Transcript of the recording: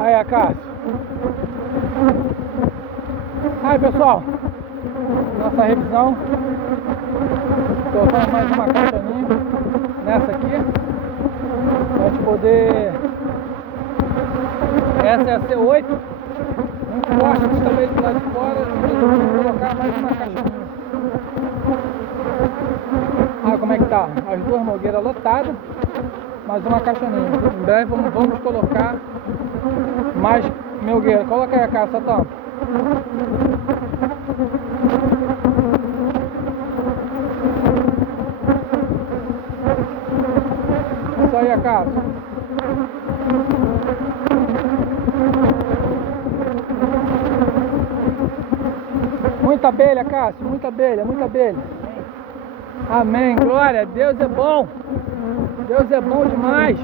Aí, a Cássio. Aí, pessoal, nossa revisão. Colocamos mais uma caixaninha nessa aqui, pra gente poder. Essa é a C8, muito forte aqui também do lado de fora. Vou colocar mais uma caixaninha. Ah, como é que tá? As duas mogueiras lotadas, mais uma caixaninha. Em breve vamos colocar mais mogueira. Coloca aí a caixa, Satão. Isso aí, a caixa. Muita abelha, Cássio, muita abelha, muita abelha. Amém, glória, Deus é bom. Deus é bom demais.